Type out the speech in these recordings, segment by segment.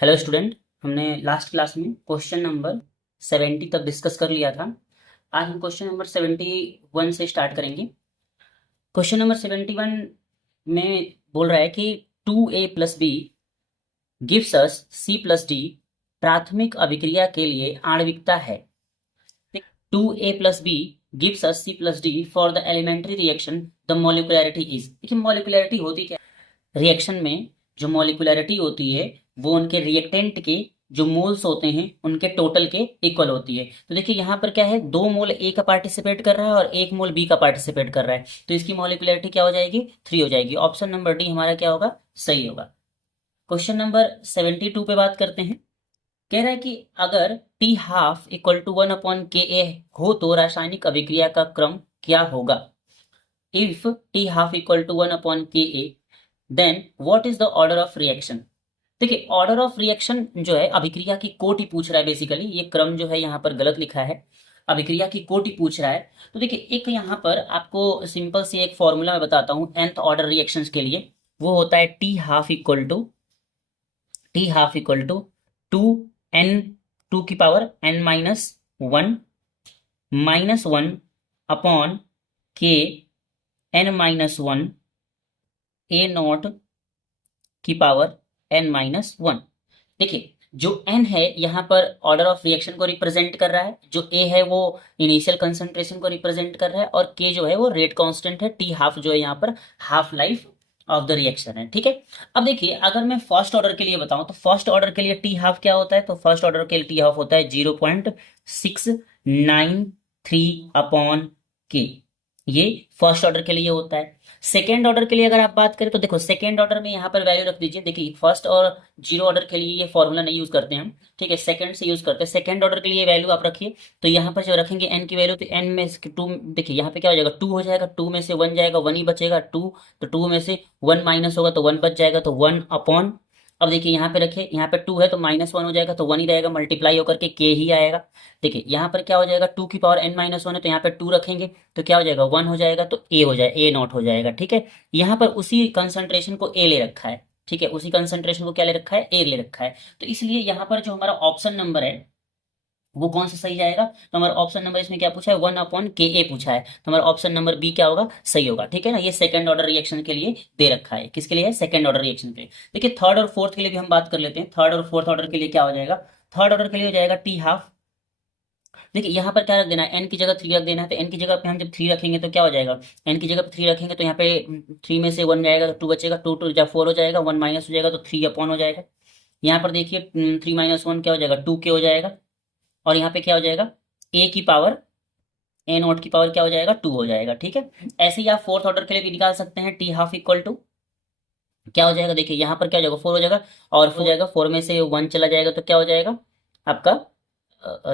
Hello student. हमने last class में question number 70 तक डिस्कस कर लिया था। आज हम क्वेश्चन नंबर 71 से स्टार्ट करेंगे। क्वेश्चन नंबर 71 में बोल रहा है कि 2a+b गिव्स अस c+d प्राथमिक अभिक्रिया के लिए आणविकता है। 2a+b gives us c+d for the elementary reaction the molecularity is. देखिए मॉलिक्युलरिटी होती क्या, रिएक्शन में जो मॉलिक्युलरिटी होती है वो उनके रिएक्टेंट के जो मोल्स होते हैं उनके टोटल के इक्वल होती है। तो देखिए यहाँ पर क्या है, 2 मोल ए का पार्टिसिपेट कर रहा है और 1 मोल बी का पार्टिसिपेट कर रहा है, तो इसकी मॉलिक्युलरिटी क्या हो जाएगी, 3 हो जाएगी। ऑप्शन नंबर डी हमारा क्या होगा, सही होगा। क्वेश्चन नंबर 72 पे बात करते हैं। कह रहा है कि अगर T half equal to 1/Ka हो तो रासायनिक अभिक्रिया का क्रम क्या होगा। If t half equal to 1/Ka then what is the order of reaction. देखिए ऑर्डर ऑफ रिएक्शन जो है अभिक्रिया की कोटि पूछ रहा है, बेसिकली ये क्रम जो है यहाँ पर गलत लिखा है, अभिक्रिया की कोटि पूछ रहा है। तो देखिए एक यहाँ पर आपको सिंपल सी एक फॉर्मूला मैं बताता हूँ nth ऑर्डर रिएक्शंस के लिए। वो होता है T half equal to 2n2 की पावर n-1 -1/Kn-1 A0 की पावर n-1। देखिए जो n है यहाँ पर ऑर्डर ऑफ रिएक्शन को रिप्रेजेंट कर रहा है, जो a है वो इनिशियल कंसंट्रेशन को रिप्रेजेंट कर रहा है, और k जो है वो रेट कांस्टेंट है, टी हाफ जो है यहाँ पर half life of the reaction है। ठीक है, अब देखिए अगर मैं फर्स्ट ऑर्डर के लिए बताऊं तो फर्स्ट ऑर्डर के लिए टी हाफ क्या होता है, तो फर्स्ट ऑर्डर के लिए टी हाफ होता है 0.693/K। ये फर्स्ट ऑर्डर के लिए होता है। सेकेंड ऑर्डर के लिए अगर आप बात करें तो देखो सेकेंड ऑर्डर में यहाँ पर वैल्यू रख दीजिए। देखिए फर्स्ट और जीरो ऑर्डर के लिए ये फॉर्मूला नहीं यूज करते हम, ठीक है, सेकंड से यूज करते हैं। सेकंड ऑर्डर के लिए वैल्यू आप रखिए, तो यहाँ पर जो रखेंगे एन की वैल्यू, तो एन में से टू, देखिए यहाँ पे क्या हो जाएगा, 2 हो जाएगा, 2 में से 1 जाएगा, 1 ही बचेगा, 2, तो 2 में से 1 माइनस होगा तो 1 बच जाएगा, तो 1/। अब देखिए यहाँ पे रखिए, यहाँ पे 2 है तो -1 हो जाएगा, तो 1 ही रहेगा, मल्टीप्लाई होकर के k ही आएगा। देखिए यहाँ पर क्या हो जाएगा, 2 की पावर n-1 है तो यहाँ पे 2 रखेंगे तो क्या हो जाएगा, 1 हो जाएगा, तो a हो जाएगा, A0 हो जाएगा। ठीक है, यहाँ पर उसी कंसंट्रेशन को a ले रखा है, ठीक है, उसी कंसंट्रेशन को क्या ले रखा है, a ले रखा है। तो इसलिए यहाँ पर जो हमारा ऑप्शन नंबर है वो कौन सा सही जाएगा, तो हमारा ऑप्शन नंबर इसमें क्या पूछा है, 1/Ka पूछा है, तो हमारा ऑप्शन नंबर बी क्या होगा, सही होगा। ठीक है ना, ये सेकंड ऑर्डर रिएक्शन के लिए दे रखा है, किसके लिए है, सेकंड ऑर्डर रिएक्शन के लिए। देखिए थर्ड और फोर्थ के लिए भी हम बात कर लेते हैं। थर्ड और फोर्थ ऑर्डर के लिए क्या हो जाएगा, थर्ड ऑर्डर के लिए हो जाएगा टी हाफ। देखिए यहाँ पर क्या रख देना है, एन की जगह 3 रख देना है, तो एन की जगह पे हम जब 3 रखेंगे तो क्या हो जाएगा, एन की जगह पे 3 रखेंगे तो यहाँ पे 3 में से 1 जाएगा तो 2 बचेगा, 2 जब 4 हो जाएगा, 1 माइनस हो जाएगा तो 3/, हो जाएगा। यहाँ पर देखिए 3 - 1 क्या हो जाएगा, 2k हो जाएगा, और यहाँ पे क्या हो जाएगा, A की पावर क्या हो जाएगा, 2 हो जाएगा। ठीक है, ऐसे ही आप फोर्थ ऑर्डर के लिए भी निकाल सकते हैं। टी हाफ इक्वल टू क्या हो जाएगा, देखिए यहाँ पर क्या हो जाएगा, 4 हो जाएगा, और 4 हो जाएगा, 4 में से 1 चला जाएगा तो क्या हो जाएगा आपका,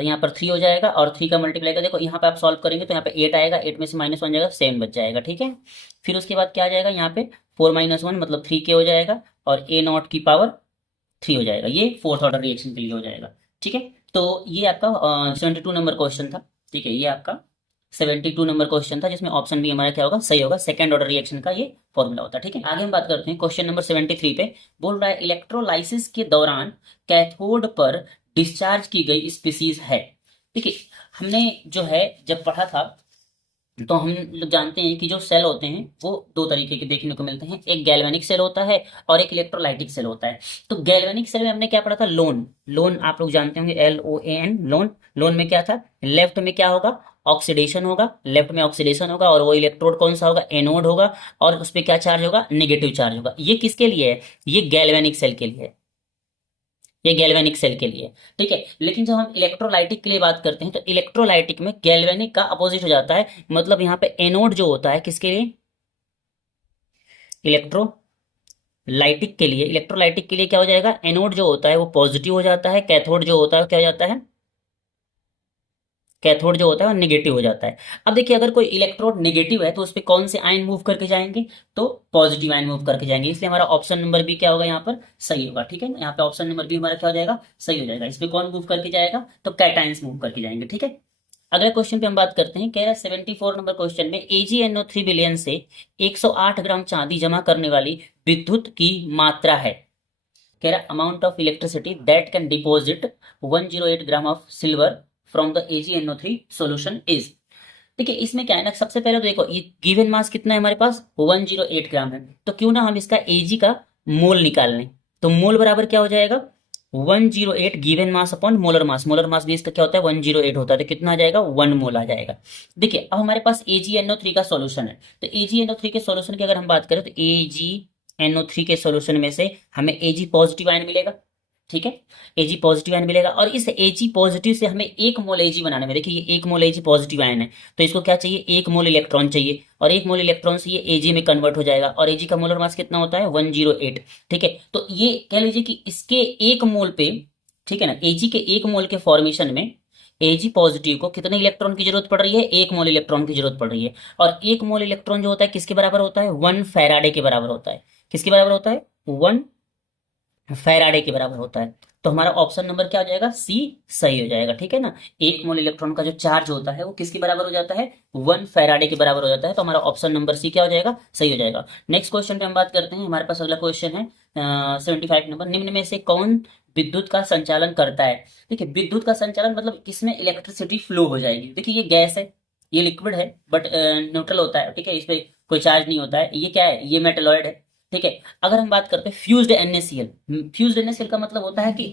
यहाँ पर 3 हो जाएगा, और 3 का मल्टीप्लाई का देखो यहाँ पे आप सॉल्व करेंगे तो यहाँ पे 8 आएगा, 8 में से -1 जाएगा, 7 बच जाएगा। ठीक है, फिर उसके बाद क्या आ जाएगा, यहाँ पे 4 - 1 मतलब 3k हो जाएगा, और A0 की पावर 3 हो जाएगा। ये फोर्थ ऑर्डर रिएक्शन के लिए हो जाएगा। ठीक है, तो ये आपका 72 नंबर क्वेश्चन था। ठीक है, ये आपका 72 नंबर क्वेश्चन था, जिसमें ऑप्शन बी हमारा क्या होगा, सही होगा। सेकंड ऑर्डर रिएक्शन का ये फॉर्मूला होता है। ठीक है, आगे हम बात करते हैं क्वेश्चन नंबर 73 पे। बोल रहा है इलेक्ट्रोलाइसिस के दौरान कैथोड पर डिस्चार्ज की गई स्पीसीज है। देखिए हमने जो है जब पढ़ा था तो हम लोग जानते हैं कि जो सेल होते हैं वो दो तरीके के देखने को मिलते हैं, एक गैल्वेनिक सेल होता है और एक इलेक्ट्रोलाइटिक सेल होता है। तो गैल्वेनिक सेल में हमने क्या पढ़ा था, लोन। लोन आप लोग जानते होंगे, LOAN, लोन। लोन में क्या था, लेफ्ट में क्या होगा, ऑक्सीडेशन होगा, लेफ्ट में ऑक्सीडेशन होगा, और वो इलेक्ट्रोड कौन सा होगा, एनोड होगा, और उस पर क्या चार्ज होगा, नेगेटिव चार्ज होगा। ये किसके लिए है, ये गैल्वेनिक सेल के लिए है, ये गैल्वेनिक सेल के लिए। ठीक है, लेकिन जब हम इलेक्ट्रोलाइटिक के लिए बात करते हैं तो इलेक्ट्रोलाइटिक में गैल्वेनिक का अपोजिट हो जाता है। मतलब यहाँ पे एनोड जो होता है किसके लिए, इलेक्ट्रोलाइटिक के लिए क्या हो जाएगा, एनोड जो होता है वो पॉजिटिव हो जाता है, कैथोड जो होता है क्या हो जाता है, कैथोड जो होता है वो नेगेटिव हो जाता है। अब देखिए अगर कोई इलेक्ट्रोड नेगेटिव है तो उस पर कौन से आयन मूव करके जाएंगे, तो पॉजिटिव आयन मूव करके जाएंगे, इसलिए हमारा ऑप्शन नंबर बी क्या होगा, यहाँ पर सही होगा। ठीक है, यहाँ पे ऑप्शन नंबर बी हमारा क्या हो जाएगा, सही हो जाएगा। इस पे कौन मूव करके जाएगा, तो कैटायंस मूव करके जाएंगे। ठीक है, अगले क्वेश्चन पे हम बात करते हैं। कह रहा है 74 नंबर क्वेश्चन में AgNO3 विलयन से 108 ग्राम चांदी जमा करने वाली विद्युत की मात्रा है। कह रहा amount of electricity that can deposit 108 gram of silver from the AgNO3 solution is. देखिए इसमें क्या है ना, सबसे पहले तो देखो ये गिवन मास कितना है हमारे पास 108 ग्राम है, तो क्यों ना हम इसका Ag का मोल निकाल लें। तो मोल बराबर क्या हो जाएगा 108 given mass upon molar mass. Molar mass भी इसका क्या होता है 108 होता है, तो कितना आ जाएगा 1 मोल आ जाएगा। देखिए अब हमारे पास AgNO3 का सॉल्यूशन है, तो AgNO3 के सॉल्यूशन की अगर हम बात करें तो AgNO3 के सॉल्यूशन में से हमें Ag पॉजिटिव आयन मिलेगा, ठीक है, Ag पॉजिटिव आयन मिलेगा। और इस Ag पॉजिटिव से हमें 1 मोल Ag बनाने में, देखिए ये 1 मोल Ag पॉजिटिव आयन है, तो इसको क्या चाहिए 1 मोल इलेक्ट्रॉन चाहिए, और 1 मोल इलेक्ट्रॉन से ये Ag में कन्वर्ट हो जाएगा, और Ag का मोलर मास कितना होता है 108, ठीक है। तो ये कह लीजिए कि इसके 1 मोल पे, ठीक है ना, Ag के 1 मोल के फॉर्मेशन में Ag पॉजिटिव को कितने इलेक्ट्रॉन की जरूरत पड़ रही है 1 मोल इलेक्ट्रॉन की जरूरत पड़ रही है। और 1 मोल इलेक्ट्रॉन जो होता है किसके बराबर होता है 1 फैराडे के बराबर होता है। किसके बराबर होता है 1 फैराडे के बराबर होता है। तो हमारा ऑप्शन नंबर क्या हो जाएगा सी सही हो जाएगा, ठीक है ना। 1 मोल इलेक्ट्रॉन का जो चार्ज होता है वो किसके बराबर हो जाता है 1 फैराडे के बराबर हो जाता है। तो हमारा ऑप्शन नंबर सी क्या हो जाएगा सही हो जाएगा। नेक्स्ट क्वेश्चन पे हम बात करते हैं। हमारे पास अगला क्वेश्चन है 75 नंबर। निम्न में से कौन विद्युत का संचालन करता है। देखिए विद्युत का संचालन मतलब किसमें इलेक्ट्रिसिटी फ्लो हो जाएगी। देखिए ये गैस है, ये लिक्विड है, बट न्यूट्रल होता है, ठीक है, इस पे कोई चार्ज नहीं होता है। ये क्या है ये मेटलॉइड है, ठीक है। अगर हम बात करते हैं फ्यूज्ड NaCl, फ्यूज्ड NaCl का मतलब होता है कि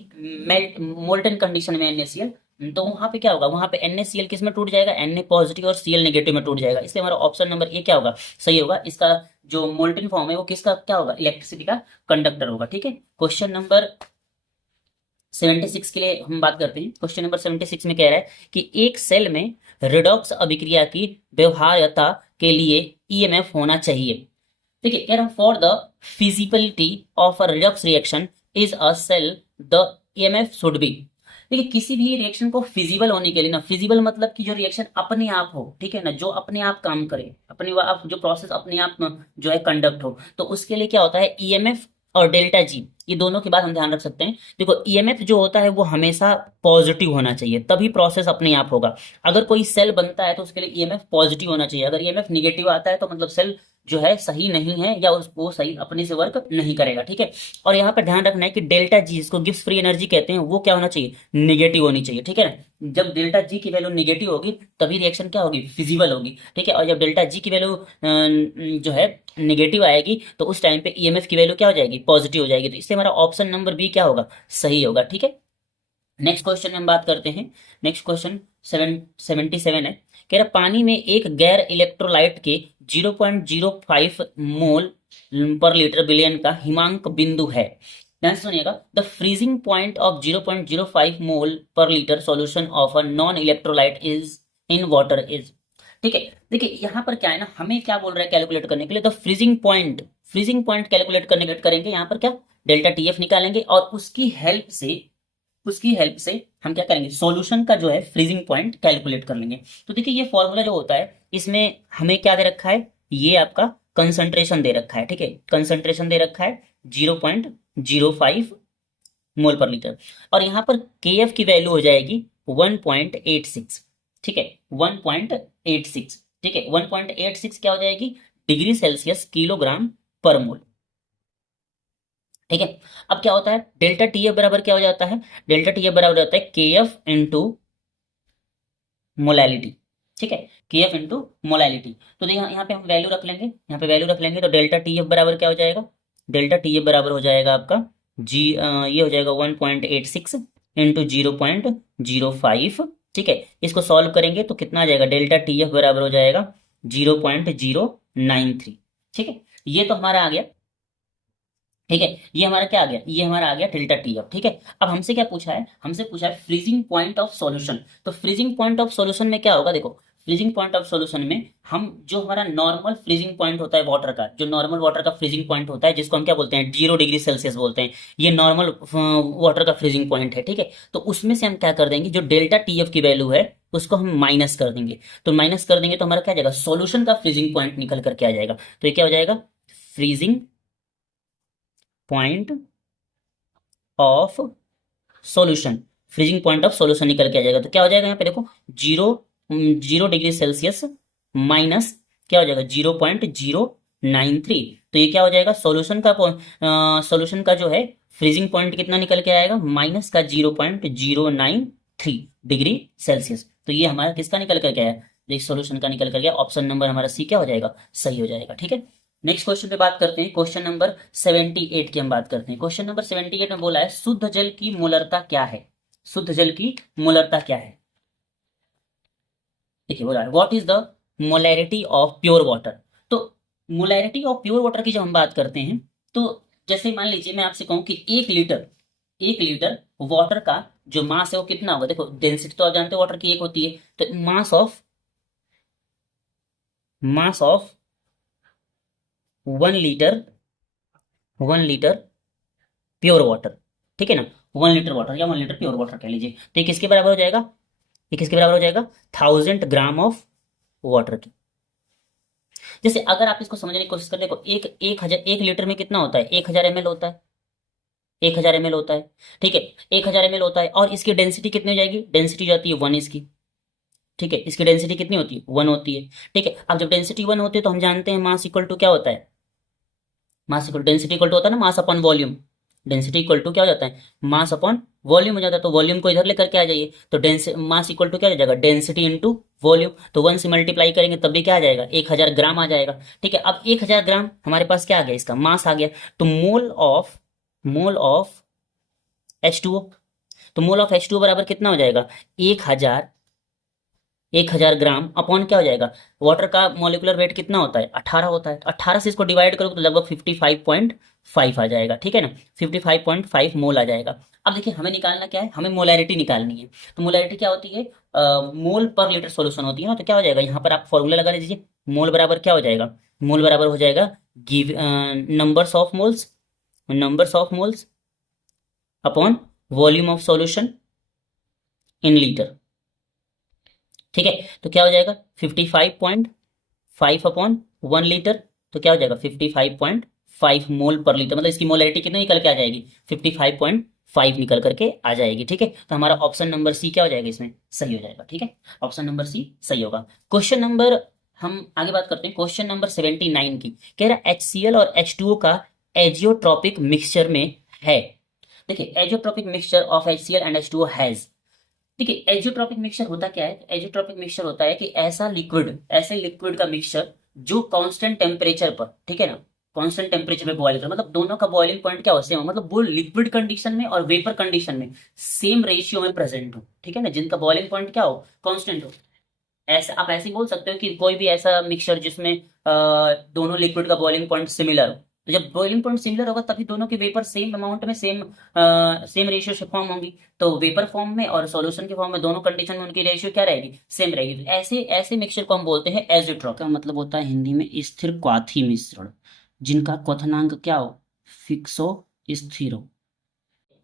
मेल्ट मोल्टन कंडीशन में NaCl, तो वहां पे क्या होगा वहां पे NaCl किस में टूट जाएगा Na पॉजिटिव और Cl नेगेटिव में टूट जाएगा। इसलिए हमारा ऑप्शन नंबर ए क्या होगा सही होगा। इसका जो मोल्टन फॉर्म है वो किसका क्या होगा इलेक्ट्रिसिटी का कंडक्टर होगा, ठीक है। क्वेश्चन नंबर 76 के लिए हम बात करते हैं। क्वेश्चन नंबर 76 में कह रहा है कि एक सेल में रिडॉक्स अभिक्रिया की व्यवहार्यता के लिए EMF होना चाहिए। देखिए कह रहा हूं for the feasibility of a redox reaction is a cell the EMF should be. देखिए किसी भी रिएक्शन को फिजिबल होने के लिए ना, फिजिबल मतलब कि जो रिएक्शन अपने आप हो, ठीक है ना, जो अपने आप काम करे, अपने आप जो प्रोसेस अपने आप जो है कंडक्ट हो, तो उसके लिए क्या होता है EMF और डेल्टा जी, ये दोनों की बात हम ध्यान रख सकते हैं। देखो EMF जो होता है वो हमेशा पॉजिटिव होना चाहिए, तभी प्रोसेस अपने आप होगा। अगर कोई सेल बनता है तो उसके लिए EMF पॉजिटिव होना चाहिए। अगर EMF निगेटिव आता है तो मतलब सेल जो है सही नहीं है या उसको सही अपने से वर्क नहीं करेगा, ठीक है। और यहाँ पर ध्यान रखना है कि डेल्टा जी जिसको गिब्स फ्री एनर्जी कहते हैं वो क्या होना चाहिए निगेटिव होनी चाहिए, ठीक है ना। जब डेल्टा जी की वैल्यू निगेटिव होगी तभी रिएक्शन क्या होगी फिजिबल होगी, ठीक है। और जब डेल्टा जी की वैल्यू जो है निगेटिव आएगी तो उस टाइम पे EMF की वैल्यू क्या हो जाएगी पॉजिटिव हो जाएगी। तो इससे हमारा ऑप्शन नंबर बी क्या होगा सही होगा, ठीक है। नेक्स्ट क्वेश्चन में हम बात करते हैं। नेक्स्ट क्वेश्चन 77 है। कह रहा पानी में एक गैर इलेक्ट्रोलाइट के 0.05 मोल पर लीटर बिलियन का हिमांक बिंदु है। ध्यान से सुनिएगा। द फ्रीजिंग पॉइंट ऑफ 0.05 मोल पर litre solution of a non electrolyte is in water is, ठीक है। देखिए यहाँ पर क्या है ना, हमें क्या बोल रहा है कैलकुलेट करने के लिए द फ्रीजिंग पॉइंट कैलकुलेट करने करेंगे। यहाँ पर क्या डेल्टा TF निकालेंगे और उसकी हेल्प से हम क्या करेंगे सॉल्यूशन का जो है फ्रीजिंग पॉइंट कैलकुलेट कर लेंगे। तो देखिए ये फॉर्मूला जो होता है इसमें हमें क्या दे रखा है ये आपका कंसंट्रेशन दे रखा है, ठीक है। कंसंट्रेशन दे रखा है 0.05 मोल पर लीटर, और यहाँ पर KF की वैल्यू हो जाएगी 1.86, ठीक है 1.86, ठीक है 1.86 क्या हो जाएगी डिग्री सेल्सियस किलोग्राम पर मोल, ठीक है। अब क्या होता है डेल्टा TF बराबर क्या हो जाता है डेल्टा TF बराबर होता है KF इंटू मोलैलिटी, ठीक है KF इंटू मोलैलिटी। तो देखिए यहाँ पे हम वैल्यू रख लेंगे, यहाँ पे वैल्यू रख लेंगे तो डेल्टा TF बराबर क्या हो जाएगा डेल्टा TF बराबर हो जाएगा आपका ये हो जाएगा 1.86 इंटू 0.05, ठीक है। इसको सॉल्व करेंगे तो कितना आ जाएगा डेल्टा TF बराबर हो जाएगा 0.093, ठीक है। ये तो हमारा आ गया, ठीक है। ये हमारा क्या आ गया ये हमारा आ गया डेल्टा TF, ठीक है। अब हमसे क्या पूछा है हमसे पूछा है फ्रीजिंग पॉइंट ऑफ सॉल्यूशन। तो फ्रीजिंग पॉइंट ऑफ सॉल्यूशन में क्या होगा देखो फ्रीजिंग पॉइंट ऑफ सॉल्यूशन में हम जो हमारा नॉर्मल फ्रीजिंग पॉइंट होता है वाटर का, जो नॉर्मल वाटर का फ्रीजिंग पॉइंट होता है जिसको हम क्या बोलते हैं 0 डिग्री सेल्सियस बोलते हैं, ये नॉर्मल वाटर का फ्रीजिंग पॉइंट है, ठीक है। तो उसमें से हम क्या कर देंगे जो डेल्टा TF की वैल्यू है उसको हम माइनस कर देंगे। तो माइनस कर देंगे तो हमारा क्या आ जाएगा सॉल्यूशन का फ्रीजिंग पॉइंट निकल करके आ जाएगा। तो ये क्या हो जाएगा freezing point of solution, freezing point of solution निकल के आ जाएगा। तो क्या हो जाएगा यहाँ पे देखो 0 डिग्री सेल्सियस माइनस क्या हो जाएगा 0.093। तो ये क्या हो जाएगा सॉल्यूशन का जो है फ्रीजिंग पॉइंट कितना निकल के आएगा, माइनस का 0.093 डिग्री सेल्सियस। तो ये हमारा किसका निकल करके आया, देखिए सॉल्यूशन का निकल कर गया। ऑप्शन नंबर हमारा सी क्या हो जाएगा, सही हो जाएगा। ठीक है, नेक्स्ट क्वेश्चन पे बात करते हैं। क्वेश्चन नंबर 78 की हम बात करते हैं। क्वेश्चन नंबर 78 में बोला है शुद्ध जल की मोलरता क्या है, शुद्ध जल की मोलरता क्या है। देखिए बोला है what is the molarity of pure water. तो मोलैरिटी ऑफ प्योर वाटर की जब हम बात करते हैं, तो जैसे मान लीजिए मैं आपसे कहूं कि 1 लीटर वाटर का जो मास है वो कितना होगा। देखो डेंसिटी तो आप जानते हो वाटर की एक होती है, तो mass of 1 litre pure water, ठीक है ना, 1 लीटर वाटर या 1 लीटर प्योर वाटर कह लीजिए, तो ये किसके बराबर हो जाएगा, ये किसके बराबर हो जाएगा, 1000 ग्राम ऑफ वाटर की। जैसे अगर आप इसको समझने की कोशिश करें, देखो 1 लीटर में कितना होता है, 1000 ml होता है, 1000 ml होता है, ठीक है, 1000 ml होता है। और इसकी डेंसिटी कितनी हो जाएगी, डेंसिटी जाती है 1 इसकी, ठीक है, इसकी डेंसिटी कितनी होती है, 1 होती है, ठीक है। अब जब डेंसिटी 1 होती है तो हम जानते हैं मास इक्वल टू क्या होता है, mass equal density equal to होता है ना mass upon volume. Density equal to क्या हो जाता है, मास अपॉन वॉल्यूम हो जाता है। तो वॉल्यूम को इधर लेकर के आ जाइए, तो मास इक्वल टू क्या हो जाएगा, डेंसिटी इंटू वॉल्यूम। तो 1 से मल्टीप्लाई करेंगे तब भी क्या आ जाएगा, 1000 ग्राम आ जाएगा, ठीक है। अब 1000 ग्राम हमारे पास क्या आ गया, इसका मास आ गया। तो मोल ऑफ H2O, तो मोल ऑफ H2O बराबर कितना हो जाएगा, 1000 ग्राम अपॉन क्या हो जाएगा, वाटर का मॉलिक्यूलर वेट कितना होता है, 18 होता है। 18 से इसको डिवाइड करोगे तो लगभग 55.5 आ जाएगा, ठीक है ना, 55.5 मोल आ जाएगा। अब देखिए हमें निकालना क्या है, हमें मोलैरिटी निकालनी है। तो मोलैरिटी क्या होती है, मोल पर लीटर सॉल्यूशन होती है ना। तो क्या हो जाएगा, यहाँ पर आप फॉर्मूला लगा लीजिए, मोल बराबर क्या हो जाएगा, मोल बराबर हो जाएगा give numbers of moles upon volume of solution in litre, ठीक है। तो क्या हो जाएगा 55.5 अपॉन 1 लीटर, तो क्या हो जाएगा 55.5 मोल पर लीटर, मतलब इसकी मोलैरिटी कितनी निकल के आ जाएगी, 55.5 निकल करके आ जाएगी, ठीक है। तो हमारा ऑप्शन नंबर सी क्या हो जाएगा, इसमें सही हो जाएगा, ठीक है, ऑप्शन नंबर सी सही होगा। क्वेश्चन नंबर, हम आगे बात करते हैं क्वेश्चन नंबर 79 की। कह रहा है HCl और H2O का एजियोट्रॉपिक मिक्सचर में है। देखिए azeotropic mixture of HCl and H2O has, देखिए एजियोट्रॉपिक मिक्सचर होता क्या है, एजियोट्रॉपिक मिक्सचर होता है कि ऐसे लिक्विड का मिक्सचर जो कांस्टेंट टेम्परेचर पर, ठीक है ना, कांस्टेंट टेम्परेचर पे बॉइल कर, मतलब दोनों का बॉइलिंग पॉइंट क्या हो, सेम हो, मतलब वो लिक्विड कंडीशन में और वेपर कंडीशन में सेम रेशियो में प्रेजेंट हो, ठीक है ना, जिनका बॉइलिंग पॉइंट क्या हो, कांस्टेंट हो। ऐसा आप ऐसे ही बोल सकते हो कि कोई भी ऐसा मिक्सचर जिसमें दोनों लिक्विड का बॉइलिंग पॉइंट सिमिलर हो। तो जब बॉइलिंग पॉइंट सिमिलर होगा तभी दोनों की वेपर सेम अमाउंट में सेम रेशियो से फॉर्म होंगी। तो वेपर फॉर्म में और सॉल्यूशन के फॉर्म में दोनों कंडीशन में उनकी रेशियो क्या रहेगी, सेम रहेगी। तो ऐसे ऐसे मिक्सचर को हम बोलते हैं एजियोट्रॉपिक, का मतलब होता है हिंदी में स्थिर क्वाथी मिश्रण, जिनका क्वथनांक क्या हो, फिक्स हो, स्थिर हो।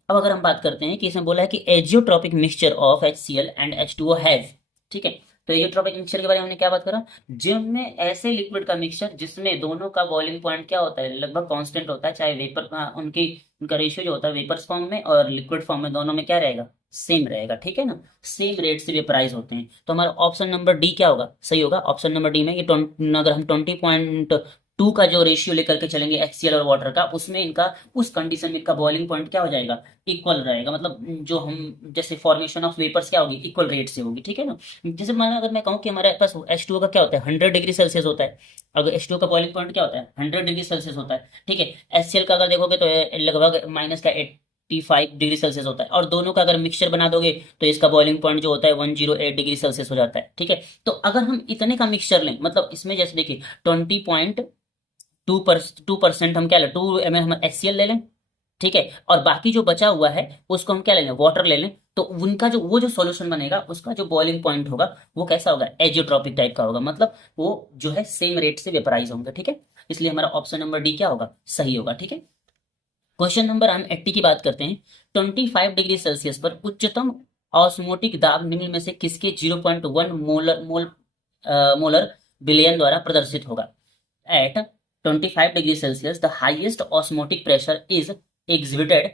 अब अगर हम बात करते हैं कि इसमें बोला है कि azeotropic mixture of HCl and H2O has, ठीक है। तो एजियोट्रॉपिक मिक्सचर के बारे में हमने क्या बात करा, जिनमें ऐसे लिक्विड का मिक्सचर जिसमें दोनों का बॉइलिंग पॉइंट क्या होता है, लगभग कांस्टेंट होता है, चाहे वेपर उनका रेशियो जो होता है वेपर्स फॉर्म में और लिक्विड फॉर्म में दोनों में क्या रहेगा, सेम रहेगा, ठीक है ना, सेम रेट से वेपराइज होते हैं। तो हमारा ऑप्शन नंबर डी क्या होगा, सही होगा। ऑप्शन नंबर डी में ये अगर हम 20.2 का जो रेशियो लेकर के चलेंगे HCl और वाटर का, उसमें इनका उस कंडीशन में इनका बॉइलिंग पॉइंट क्या हो जाएगा, इक्वल रहेगा, मतलब जो हम जैसे फॉर्मेशन ऑफ वेपर्स क्या होगी, इक्वल रेट से होगी, ठीक है ना। जैसे मान अगर मैं कहूँ कि हमारे पास H2O का क्या होता है, 100 डिग्री सेल्सियस होता है, अगर H2O का बॉइलिंग पॉइंट क्या होता है, 100 डिग्री सेल्सियस होता है, ठीक है। HCl का अगर देखोगे तो लगभग माइनस का 85 डिग्री सेल्सियस होता है, और दोनों का अगर मिक्सचर बना दोगे तो इसका बॉइलिंग पॉइंट जो होता है 108 डिग्री सेल्सियस हो जाता है, ठीक है। तो अगर हम इतने का मिक्सचर लें, मतलब इसमें जैसे देखिए 20.2% हम क्या लें, 2 ml हम HCl ले लें, ठीक है, और बाकी जो बचा हुआ है उसको हम क्या ले लें, वाटर ले लें, तो उनका जो वो जो सॉल्यूशन बनेगा उसका जो बॉइलिंग पॉइंट होगा वो कैसा होगा, एजियोट्रॉपिक टाइप का होगा, मतलब वो जो है सेम रेट से वेपराइज होंगे, ठीक है। इसलिए हमारा ऑप्शन नंबर डी क्या होगा, सही होगा, ठीक है। क्वेश्चन नंबर हम 80 की बात करते हैं। 25 डिग्री सेल्सियस पर उच्चतम ऑस्मोटिक दाब निम्न में से किसके 0.1 मोलर बिलियन द्वारा प्रदर्शित होगा। At 25 degree Celsius the highest osmotic pressure is exhibited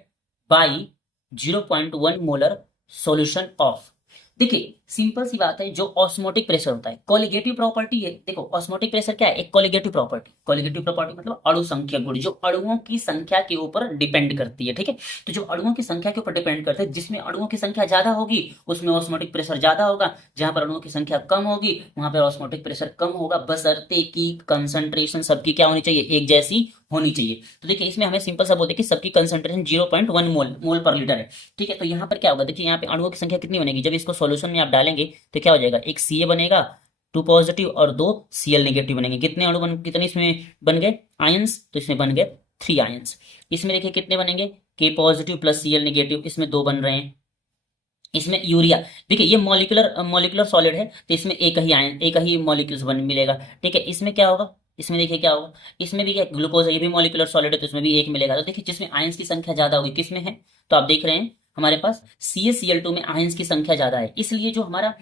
by 0.1 molar solution of. देखिए सिंपल सी बात है, जो ऑस्मोटिक प्रेशर होता है कोलिगेटिव प्रॉपर्टी है। देखो ऑस्मोटिक प्रेशर क्या है, एक कोलिगेटिव प्रॉपर्टी। कोलिगेटिव प्रॉपर्टी मतलब अणु संख्या गुण, जो अणुओं की संख्या के ऊपर डिपेंड करती है, ठीक है। तो जो अणुओं की संख्या के ऊपर डिपेंड करते हैं, जिसमें अणुओं की संख्या ज्यादा होगी उसमें ऑस्मोटिक प्रेशर ज्यादा होगा, जहां पर अणुओं की संख्या कम होगी वहां पर ऑस्मोटिक प्रेशर कम होगा, बशर्ते कि कंसंट्रेशन सबकी क्या होनी चाहिए, एक जैसी होनी चाहिए। तो देखिए इसमें हमें सिंपल सा बोलते हैं कि सबकी कंसंट्रेशन 0.1 मोल पर लीटर है, ठीक है। तो यहाँ पर क्या होगा, देखिए यहाँ पे अणुओं की संख्या कितनी बनेगी, जब इसको सॉल्यूशन में आप डालेंगे तो क्या हो जाएगा, एक Ca बनेगा 2 पॉजिटिव और 2 Cl नेगेटिव बनेंगे। कितने अणु कितने इसमें बन गए आयंस, तो इसमें बन गए 3 आयंस। इसमें देखिए कितने बनेंगे, K positive plus Cl negative, इसमें 2 बन रहे हैं। इसमें यूरिया, देखिए ये मॉलिक्यूलर मॉलिक्यूलर सॉलिड है तो इसमें एक ही आयन, एक ही मॉलिक्यूल्स बन मिलेगा, ठीक है। इसमें क्या होगा, इसमें देखिए क्या होगा, इसमें भी क्या ग्लूकोज है, ये भी मॉलिक्यूलर सॉलिड है तो इसमें भी एक मिलेगा। तो देखिए जिसमें आयंस की संख्या ज्यादा होगी किसमें है, तो आप देख रहे हैं हमारे पास CaCl2 में आयंस की संख्या ज्यादा है, इसलिए जो हमारा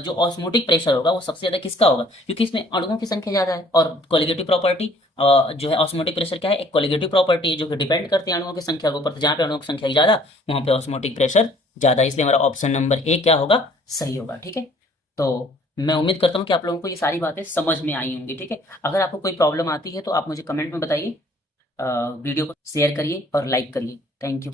जो ऑस्मोटिक प्रेशर होगा वो सबसे ज्यादा किसका होगा, क्योंकि इसमें अणुओं की संख्या ज्यादा है। और कोलिगेटिव प्रॉपर्टी जो है ऑस्मोटिक प्रेशर क्या है, एक कोलिगेटिव प्रॉपर्टी है जो कि डिपेंड करती है अणुओं की संख्या के ऊपर। तो जहाँ पे अणुओं की संख्या ज्यादा वहां पे ऑस्मोटिक प्रेशर ज्यादा, इसलिए हमारा ऑप्शन नंबर ए क्या होगा, सही होगा, ठीक है। तो मैं उम्मीद करता हूँ कि आप लोगों को ये सारी बातें समझ में आई होंगी, ठीक है। अगर आपको कोई प्रॉब्लम आती है तो आप मुझे कमेंट में बताइए, वीडियो को शेयर करिए और लाइक करिए। Thank you.